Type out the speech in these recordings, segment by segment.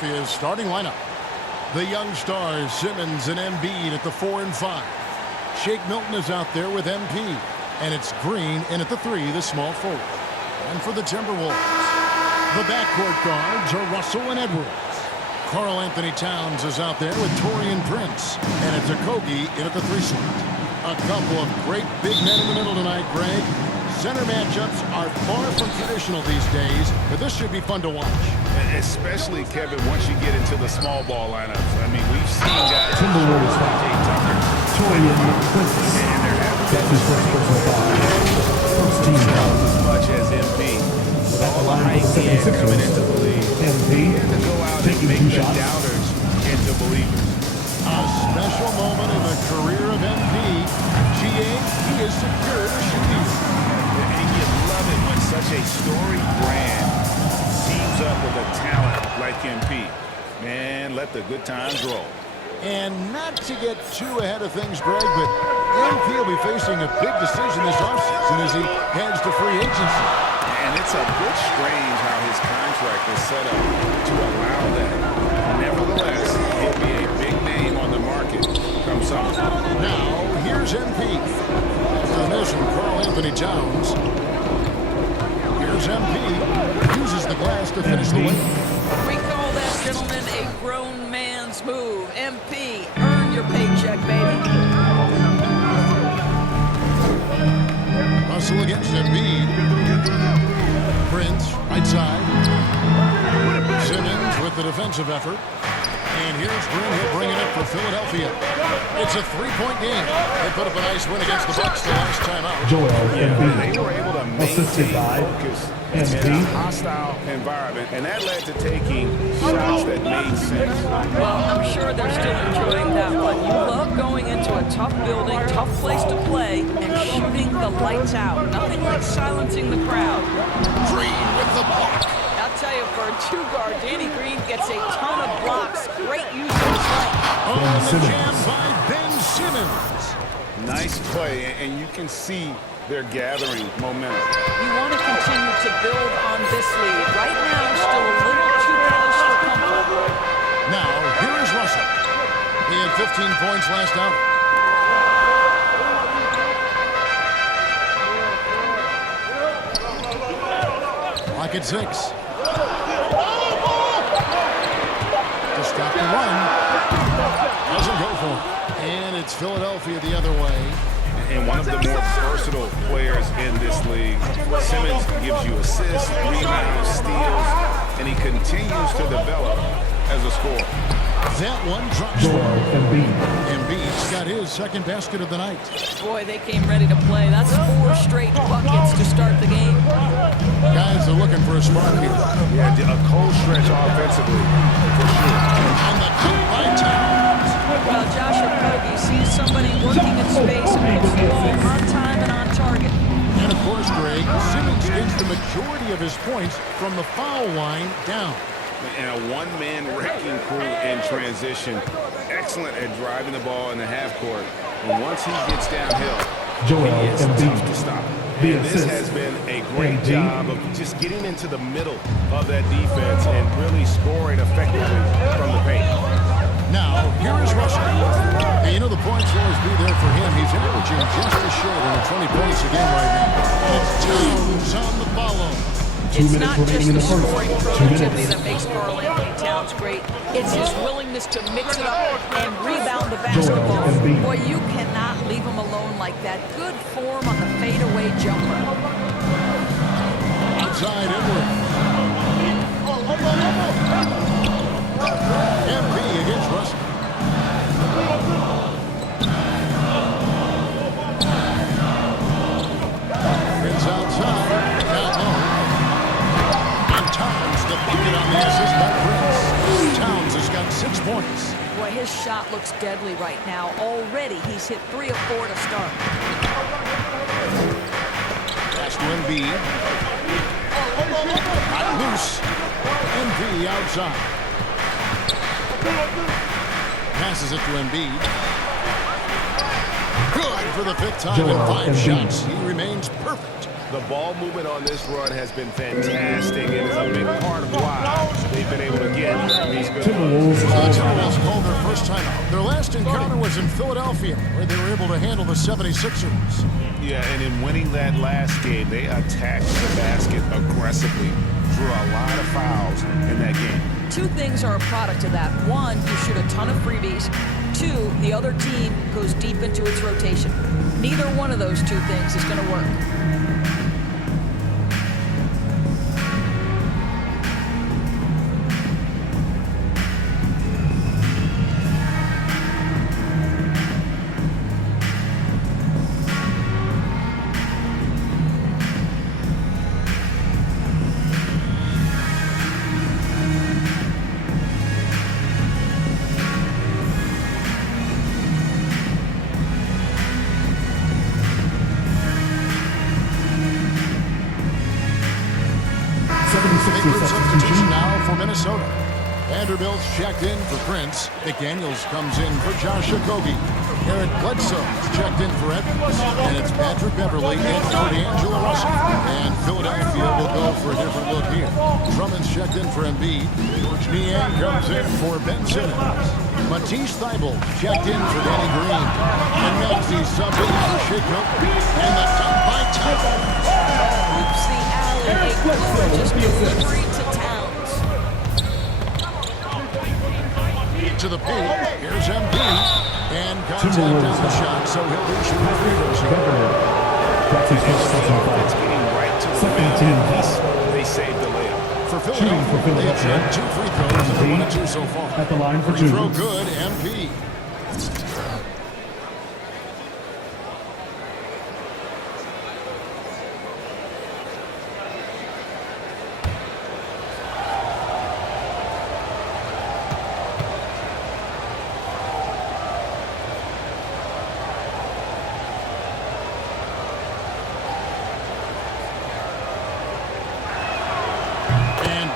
His starting lineup. The young stars, Simmons and Embiid at the 4 and 5. Shake Milton is out there with MP. And it's Green in at the 3, the small forward. And for the Timberwolves, the backcourt guards are Russell and Edwards. Karl Anthony Towns is out there with Taurean Prince. And it's Okogie in at the 3 slot. A couple of great big men in the middle tonight, Greg. Center matchups are far from traditional these days, but this should be fun to watch. Especially, Kevin, once you get into the small ball lineups. I mean, we've seen guys Timberwolves Taurean Prince. and there have That's his first personal foul. First team foul. as much as MP. With all the hype he had coming into the league. MP To go out and taking make 2 the shots. doubters into believers. A special moment in the career of MP. GA, he is secured a shooting. And you love it when such a storied brand teams up with a talent like MP. Man, let the good times roll. And not to get too ahead of things, Greg, but MP will be facing a big decision this offseason as he heads to free agency. And it's a bit strange how his contract is set up to allow that. Nevertheless, he'll be a big name on the market come summer. Now, here's MP. After the miss from Karl Anthony Towns. Here's MP. Uses the glass to finish the win. We call that, gentlemen, a grown man's move. MP, earn your paycheck, baby. Russell against Embiid. Prince, right side. Simmons with the defensive effort. And here's Green. He'll bring it up for Philadelphia. It's a 3-point game. They put up a nice win against the Bucks the last time out. Joel They Embiid. were able to Assisted maintain by focus in Embiid. a hostile environment, and that led to taking shots that made sense. Well, I'm sure they're still enjoying that one. You love going into a tough building, tough place to play, and shooting the lights out. Nothing like silencing the crowd. Green with the block. I'll tell you, for a 2-guard, Danny Green gets a ton of blocks. Great use of his length. On the Simmons. jam by Ben Simmons. Nice play, and you can see they're gathering momentum. You want to continue to build on this lead. Right now, still a little too close for comfort. Now, here is Russell. He had 15 points last outing. Clock at 6. To stop the run. Doesn't go for it. And it's Philadelphia the other way. And one of the more versatile players in this league. Simmons gives you assists, rebounds, steals, and he continues to develop as a scorer. That one drops Joel for Embiid. Embiid's got his second basket of the night. Boy, they came ready to play. That's 4 straight buckets to start the game. Guys are looking for a spark here. Yeah, a cold stretch offensively, for sure. And the cut by Towns. Well, Josh Okogie sees somebody working in space and puts the ball on time and on target. And of course, Greg, Simmons gets the majority of his points from the foul line down. And a one-man wrecking crew in transition. Excellent at driving the ball in the half court. And once he gets downhill, Joel he is tough Embiid. to stop. The And this assist. has been a great Embiid. job of just getting into the middle of that defense and really scoring effectively from the paint. Now, here is Russell. And you know the points will always be there for him. He's averaging just a short of 20 points a game right now. It's Towns on the follow. 2 It's minutes not remaining just in the the first. scoring 2 productivity minutes. that makes Karl Anthony Towns great. It's his willingness to mix it up and rebound the basketball. Embiid. Boy, you cannot leave him alone like that. Good form on the fadeaway jumper. Outside Edwards. MP against Russell. Prince outside. Got low. And Towns the bucket on the assist by Prince. Towns has got 6 points. Boy, his shot looks deadly right now. Already, he's hit 3 of 4 to start. Pass to Embiid. Got loose. Embiid outside. Passes it to Embiid. Good for the 5th time in Joel 5 Embiid. shots. He remains perfect. The ball movement on this run has been fantastic, and it's a big part of why they've they've been able to get these good Timberwolves The call Timberwolves timeout. called their first timeout. Their last encounter was in Philadelphia, where they were able to handle the 76ers. Yeah, and in winning that last game, they attacked the basket aggressively, drew a lot of fouls in that game. Two things are a product of that. One, you shoot a ton of freebies. Two, the other team goes deep into its rotation. Neither one of those two things is going to work. 76ers Substitution substitution. now for Minnesota. Vanderbilt's checked in for Prince. McDaniels comes in for Josh Okogie. Eric Bledsoe's checked in for Edwards. And it's Patrick Beverly in for D'Angelo Russell. And Philadelphia will go for a different look here. Drummond's checked in for Embiid. George Niang comes in for Ben Simmons. Matisse Thybulle checked in for Danny Green. And Maxey's subbed in for Shake Milton. And the dunk by Towns. Oops, the alley, a gorgeous delivery to Towns. To the paint. Here's Embiid. And contact on the shot, so he'll be shooting free throws here. Beverly. That's his first personal It's foul. getting right to the Second rim. team At foul. least they saved the layup. For Shooting for Philadelphia, they've Philadelphia. shot 2 free throws and 1 and 2 so far. At the line for Free two. throw good, MP.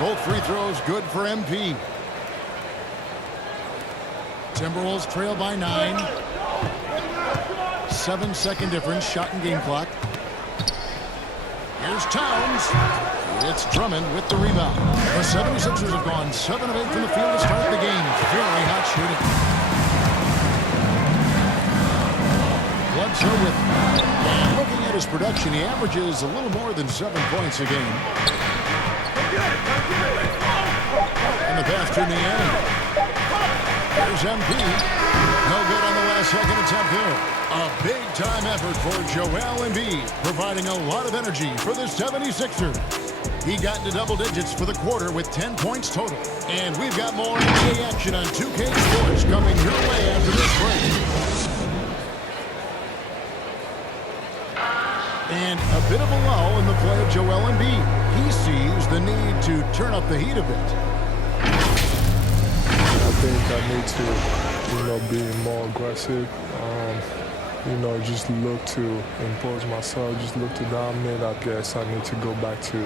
Both free throws good for MP. Timberwolves trail by 9. 7-second difference, shot and game clock. Here's Towns. It's Drummond with the rebound. The 76ers have gone 7 of 8 from the field to start the game. Very hot shooting. Bledsoe with it. And looking at his production, he averages a little more than 7 points a game. And the pass to Niang. There's MP. No good on the last second attempt there. A big-time effort for Joel Embiid, providing a lot of energy for the 76ers. He got into double digits for the quarter with 10 points total. And we've got more NBA action on 2K Sports coming your way after this break. And a bit of a lull in the play of Joel Embiid. He sees the need to turn up the heat a bit. I think I need to, be more aggressive. Just look to impose myself, just look to dominate. I guess I need to go back to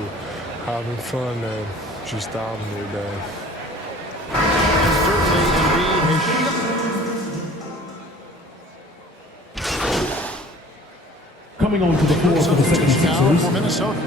having fun and just dominate that. And certainly Embiid has Coming on to the floor for the substitution now for 76ers. Minnesota.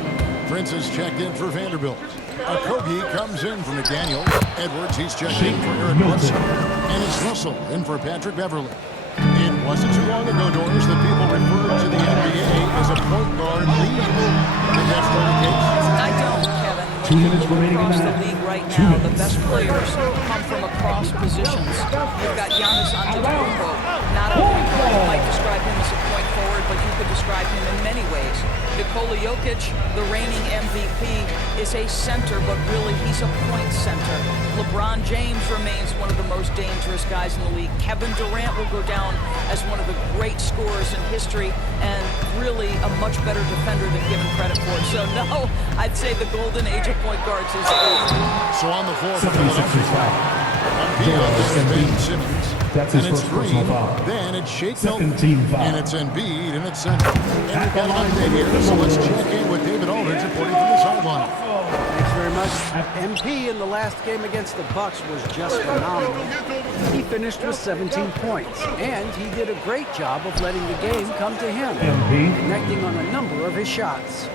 Prince is checked in for Vanderbilt. Okogie comes in for McDaniels. Edwards, he's checked in for Eric Bledsoe. And it's Russell in for Patrick Beverly. It wasn't too long ago, Doris, that people referred to the NBA as a point guard league. Think that's still the case? I don't, Kevin. 2 When you minutes look remaining in across the the half. league right 2 now, the minutes. best players come from across positions. You've got Giannis Antetokounmpo. Not only you might describe him as a point forward, but you could describe him in many ways. Nikola Jokic, the reigning MVP, is a center, but really he's a point center. LeBron James remains one of the most dangerous guys in the league. Kevin Durant will go down as one of the great scorers in history and really a much better defender than given credit for. So no, I'd say the golden age of point guards is over. So on the floor for 76ers Philadelphia. foul. It's Ben Simmons. That's his And it's first personal Green. foul. Then it's Shake Second Milton. team foul. And it's Embiid and it's center. And At we've got the an line update for here, so let's Timberwolves. check in with David Aldridge reporting from the sideline. Thanks very much. MP in the last game against the Bucks was just phenomenal. He finished with 17 points, and he did a great job of letting the game come to him, MP. connecting on a number of his shots.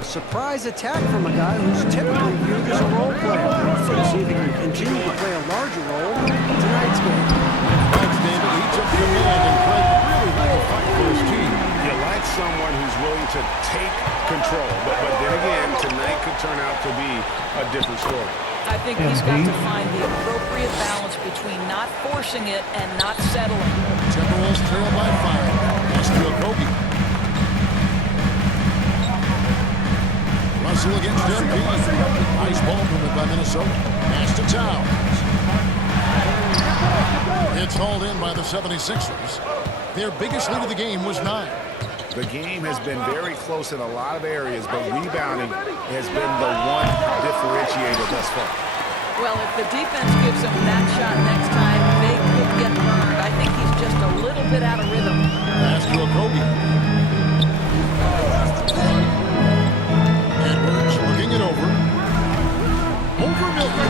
A surprise attack from a guy who's typically viewed as a role player. So we'll see if he can continue to play a larger role in tonight's game. Thanks, David. He took command and Craig really had to fight for his team. You like someone who's willing to take control, but then again, tonight could turn out to be a different story. I think he's got to find the appropriate balance between not forcing it and not settling. Timberwolves trail by 5. Pass to Okogie. Russell against MP. Nice ball movement by Minnesota. Pass to Towns. It's hauled in by the 76ers. Their biggest lead of the game was 9. The game has been very close in a lot of areas, but rebounding has been the one differentiator thus far. Well, if the defense gives him that shot next time, they could get burned. I think he's just a little bit out of rhythm. Pass to Okogie. Edwards looking it over. Over Milton.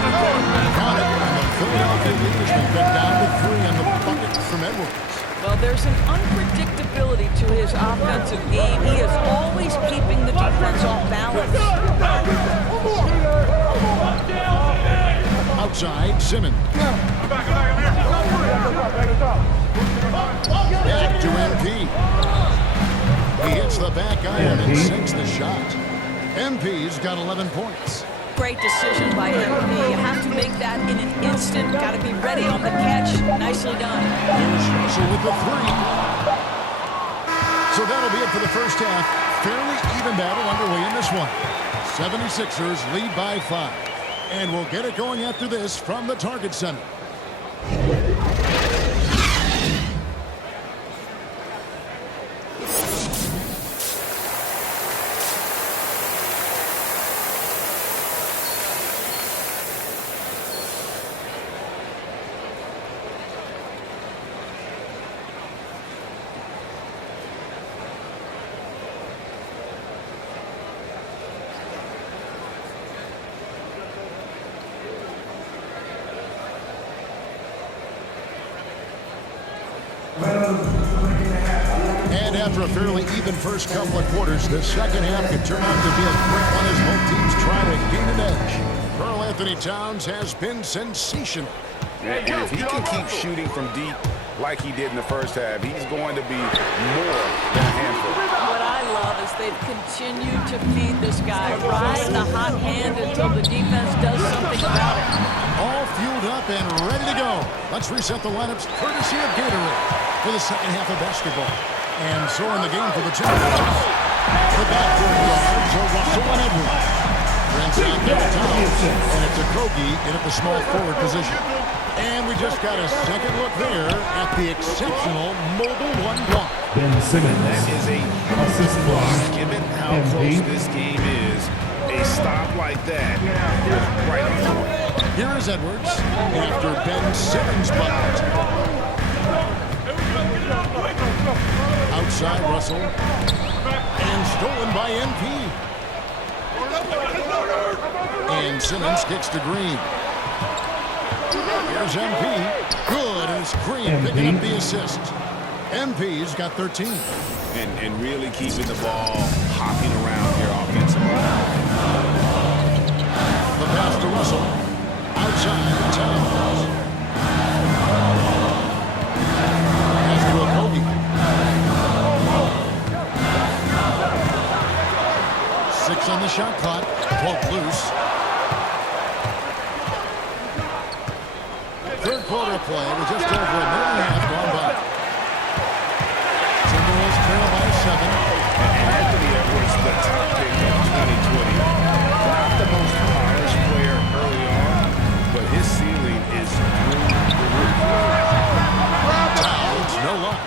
Got it. And the Philadelphia lead has been down to 3 on the bucket from Edwards. Well, there's an unpredictability to his offensive game. He is always keeping the defense off balance. Outside, Simmons. Back to MP. He hits the back iron and sinks the shot. MP's got 11 points. Great decision by MP. You have to make that in an instant. Got to be ready on the catch. Nicely done. Here's Russell with the 3. So that'll be it for the first half. Fairly even battle underway in this one. 76ers lead by 5. And we'll get it going after this from the Target Center. And after a fairly even first couple of quarters, the second half could turn out to be a quick one as both teams try to gain an edge. Karl Anthony Towns has been sensational. And if he can keep shooting from deep like he did in the first half, he's going to be more than a handful. What I love is they've continued to feed this guy, ride the hot hand until the defense does something about it. All fueled up and ready to go. Let's reset the lineups courtesy of Gatorade for the second half of basketball. And so in the game for the Timberwolves. The backcourt guards are Russell and Edwards. Inside double Towns, and it's Okogie in at the small forward position. And we just got a second look there at the exceptional mobile 1 block. Ben Simmons. That is a Assist block. Given how close this game is, a stop like that is right on point. Here is Edwards after Ben Simmons bucket. Outside Russell. And stolen by MP. And Simmons kicks to Green. Here's MP. Good, and it's Green picking up the assist. MP's got 13. And really keeping the ball hopping around here offensively. The pass to Russell. Outside, Towns. Pass to Okogie. 6 on the shot clock. Pulled loose. Third quarter of play with just over a minute and a half gone by. Timberwolves trail by 7. And Anthony Edwards, the top pick of 2020. Not the most polished player early on, but his ceiling is through the roof. Towns, no luck.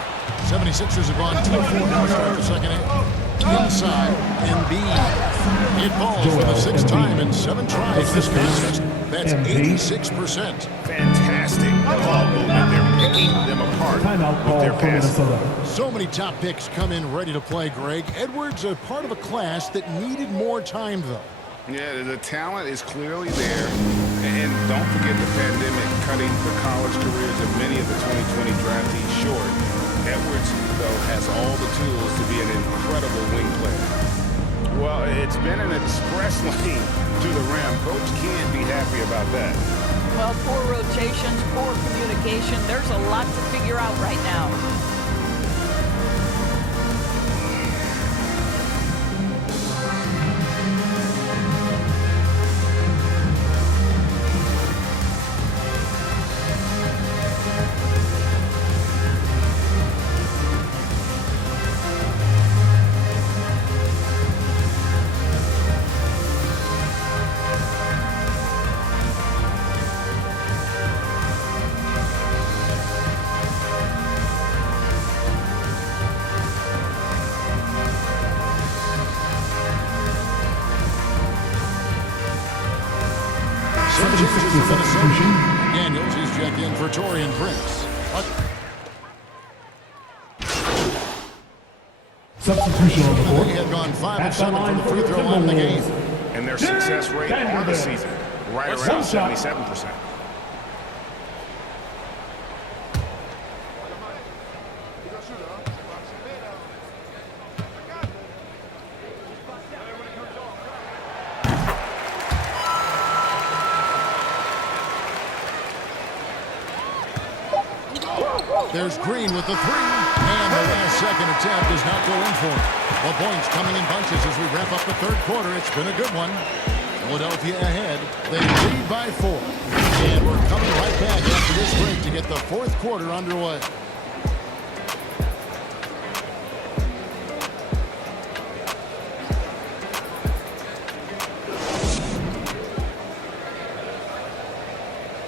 76ers have gone 2 of 4 to start the second half. Inside, Embiid. It falls for the 6th time in 7 tries this contest. That's 86%. Fantastic ball movement. They're picking them apart Timeout with call their for passes. Minnesota. So many top picks come in ready to play, Greg. Edwards a part of a class that needed more time, though. Yeah, the talent is clearly there. And don't forget the pandemic cutting the college careers of many of the 2020 draftees short. Edwards, though, has all the tools to be an incredible wing player. Well, it's been an express lane to the rim. Coach can't be happy about that. Well, poor rotations, poor communication. There's a lot to figure out right now. Substitution. Daniels, he's checked in for Torian Prince. Substitution on the court. They have gone 5 At of the 7 line from the for free the throw line in the game. Timberwolves. And their success rate on the season, right around 77%. There's Green with the 3, and the last second attempt does not go in for him. Well, points coming in bunches as we wrap up the third quarter. It's been a good one. Philadelphia ahead. They lead by 4. And we're coming right back after this break to get the fourth quarter underway.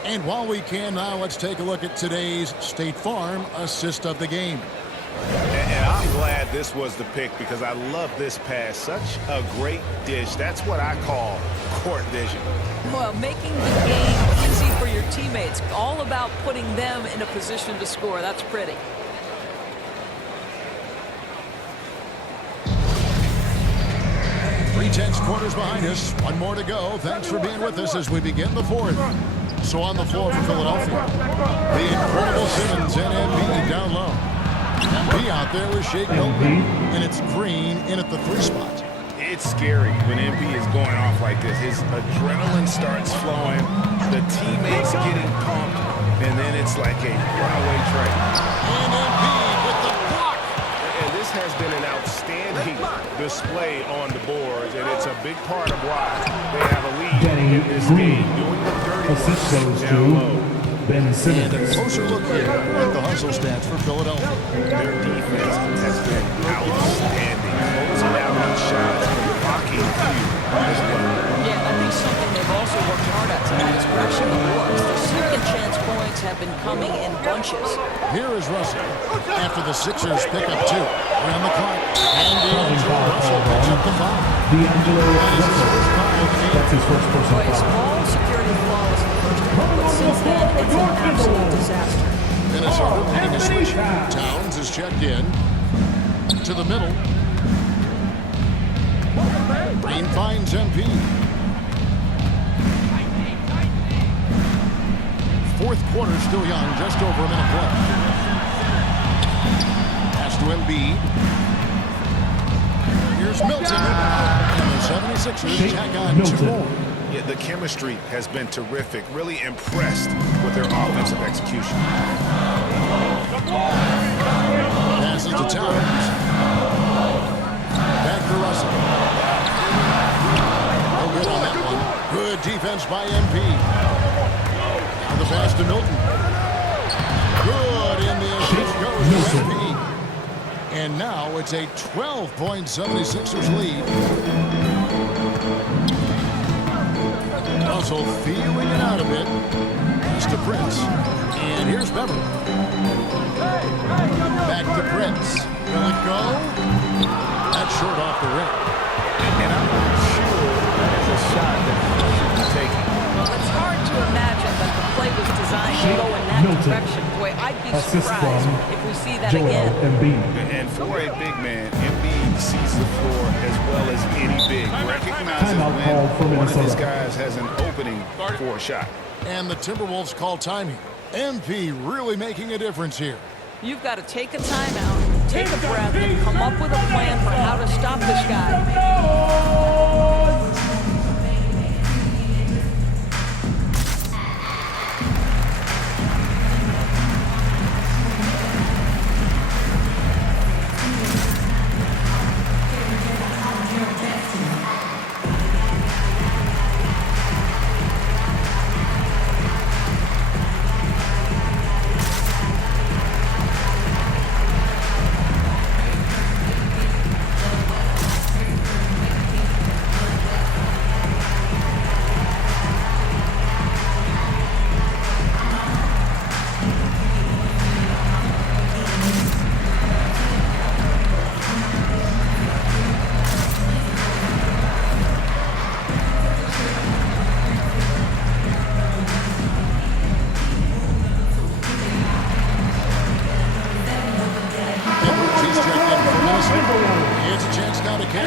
And while we can now, let's take a look at today's State Farm assist of the game. And I'm glad this was the pick because I love this pass. Such a great dish. That's what I call court vision. Well, making the game easy for your teammates. All about putting them in a position to score. That's pretty. Three-tenths quarters behind us. One more to go. Thanks for being with us as we begin the fourth. So on the floor for Philadelphia, the incredible Simmons and MB down low. MB out there with Shake Milton, and it's Green in at the 3 spot. It's scary when MB is going off like this. His adrenaline starts flowing, the teammates getting pumped, and then it's like a runaway train. And MB with the block. And this has been an outstanding display on the boards, and it's a big part of why they have a lead in this game. Doing the dirty Assist work goes down low. to Ben And a Simmons. closer look here at the hustle stats for Philadelphia. Their defense has been outstanding, closing out on shots and blocking a few as well. Yeah, I think something they've also worked hard at tonight is crashing the boards. The second chance points have been coming in bunches. Here is Russell after the Sixers pick up 2. Around the clock. And D'Angelo Russell picks up the 5. D'Angelo Russell. That's his first personal Boy, it's foul. all security flaws in the first half, but since then, it's an absolute disaster. Minnesota making a switch. Towns is checked in to the middle. Green finds MP. Fourth quarter still young, just over a minute left. Pass to Embiid. Here's Milton. And the 76ers tack on 2 more. Yeah, the chemistry has been terrific. Really impressed with their offensive execution. Passes to Towns. Back to Russell. No good on that one. Good defense by MP. Now the pass to Milton. Good in the assist goes to MP. And now it's a 12-point 76ers lead. Russell feeling it out a bit. Pass to Prince. And here's Beverly. Back to Prince. Will it go? That's short off the rim. And I'm not sure that's a shot that he should be taking. Well, it's hard to imagine that the play was designed to go in that Milton. direction. Boy, I'd be Assist surprised from if we see that Joel again. Embiid. And for a big man, Embiid sees the floor as well as any big. Recognizes Timeout called for when one of his Minnesota. guys has an opening for a shot. And the Timberwolves call timing. MP really making a difference here. You've got to take a timeout, take a breath and come up with a plan for how to stop this guy.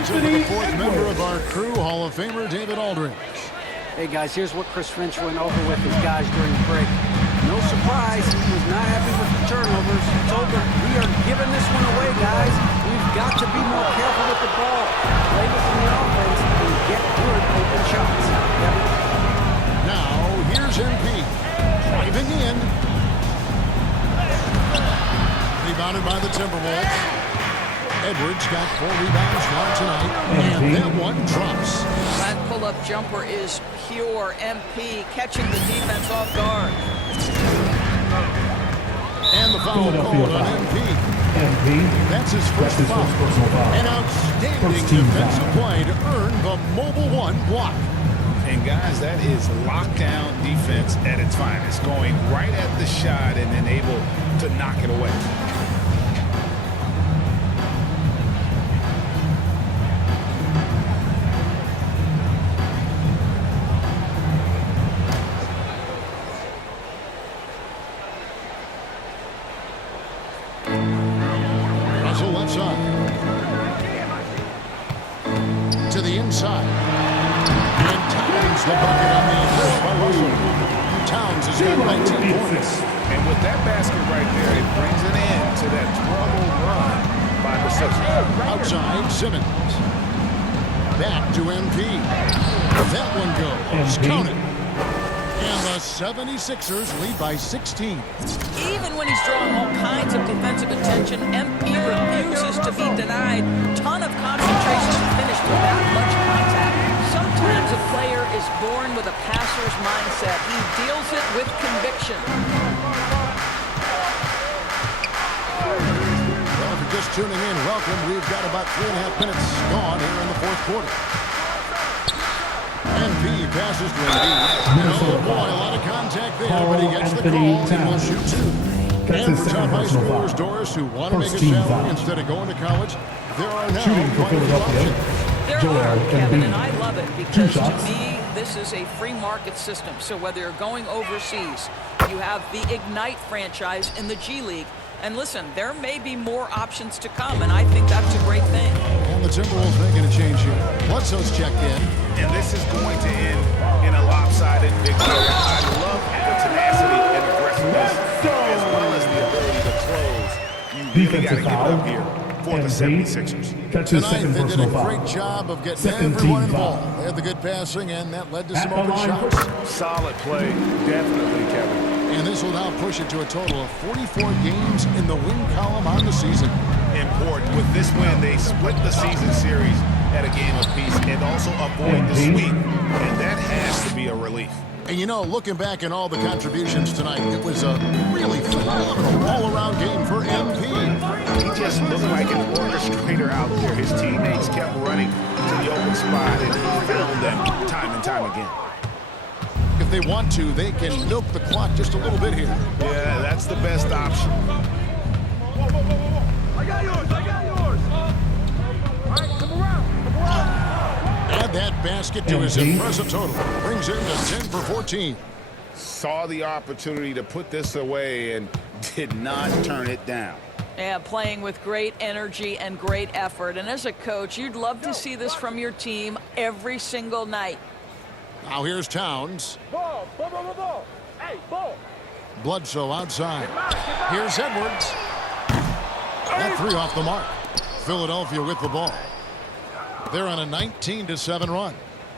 With the fourth member of our crew, Hall of Famer David Aldridge. Hey guys, here's what Chris Finch went over with his guys during the break. No surprise, he was not happy with the turnovers. He told them, we are giving this one away, guys. We've got to be more careful with the ball. Play within the offense and get good open shots. Now, here's MP. Driving in. Rebounded by the Timberwolves. Edwards got 4 rebounds now tonight, and that one drops. That pull-up jumper is pure. MP catching the defense off guard. And the foul called on MP. That's his first foul. An outstanding defensive play to earn the Mobile One block. And guys, that is lockdown defense at its finest, going right at the shot and then able to knock it away. To the inside. And Towns the bucket on the assist by Russell. Towns has got 19 points. And with that basket right there, it brings an end to that trouble run by the Sixers. Outside, Simmons. Back to MP. That one goes. Counted. And the 76ers lead by 16. Even when he's drawing all kinds of defensive attention, MP refuses to be denied. Ton of concentration to finish without much contact. Sometimes a player is born with a passer's mindset. He deals it with conviction. Well, if you're just tuning in, welcome. We've got about 3.5 minutes gone here in the fourth quarter. MP passes to Embiid. Oh boy, a lot of contact there, but he gets the call. He will shoot two. And for top high schoolers, Doris, who want to make a salary instead of going to college, there are now quite a few options. There are, Kevin, and I love it because to me, this is a free market system. So whether you're going overseas, you have the Ignite franchise in the G League. And listen, there may be more options to come, and I think that's a great thing. And the Timberwolves making a change here. Bledsoe's checked in. And this is going to end in a lopsided victory. I love the tenacity and aggressiveness, as well as the ability to close. You really got to give it up here for the 76ers. Tonight, they did a great job of getting everyone involved. They had the good passing, and that led to some open shots. Solid play, definitely, Kevin. And this will now push it to a total of 44 games in the win column on the season. Important. With this win, they split the season series at a game apiece and also avoid the sweep. And that has to be a relief. And you know, looking back at all the contributions tonight, it was a really phenomenal all-around game for MP. He just looked like an orchestrator out there. His teammates kept running to the open spot, and he found them time and time again. If they want to, they can milk the clock just a little bit here. Yeah, that's the best option. I got yours. All right, come around. Add that basket to his impressive total. Brings him to 10 for 14. Saw the opportunity to put this away and did not turn it down. Yeah, playing with great energy and great effort. And as a coach, you'd love to see this from your team every single night. Now here's Towns. Ball. Hey, ball. Bledsoe outside. Here's Edwards. That three off the mark. Philadelphia with the ball. They're on a 19-7 run.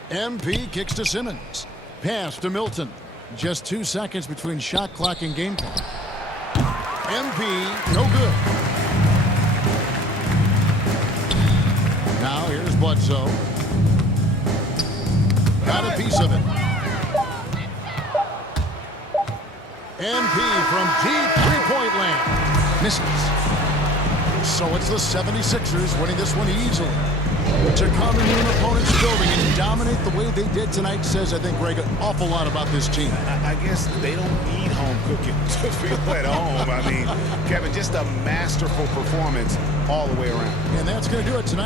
MP kicks to Simmons. Pass to Milton. Just 2 seconds between shot clock and game clock. MP, no good. Now here's Bledsoe. Got a piece of it. MP from deep three-point land. Misses. So it's the 76ers winning this one easily. To come into an opponent's building and dominate the way they did tonight says, I think, Greg, an awful lot about this team. I guess they don't need home cooking to feel at home. I mean, Kevin, just a masterful performance all the way around. And that's going to do it tonight.